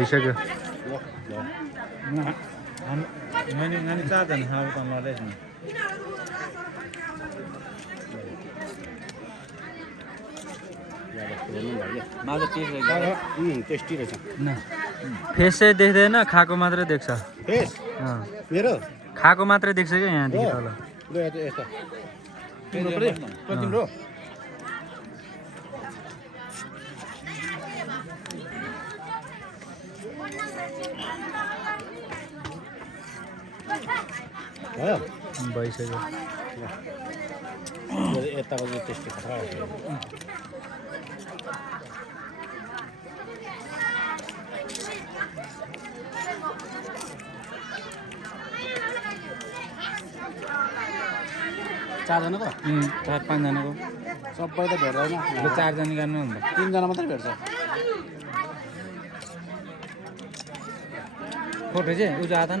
भइसक्यो मैंने चाहता नहीं हाँ तो नॉलेज नहीं टेस्टी रहेछ फेस चाहिँ देख्दैन खाएको मात्रै देख्छ फेस मेरो खाएको मात्रै देख्छ क्या यहाँदेखि तल यस्तो तिम्रो भइसक्यो यताको चाहिँ टेस्टी खतरा चारजना त 4-5 जनाको सबै त भेट्दैन 4 जना गर्नु हुन्छ 3 जना मात्रै भेट्छ फोटो चाहिँ उज आता न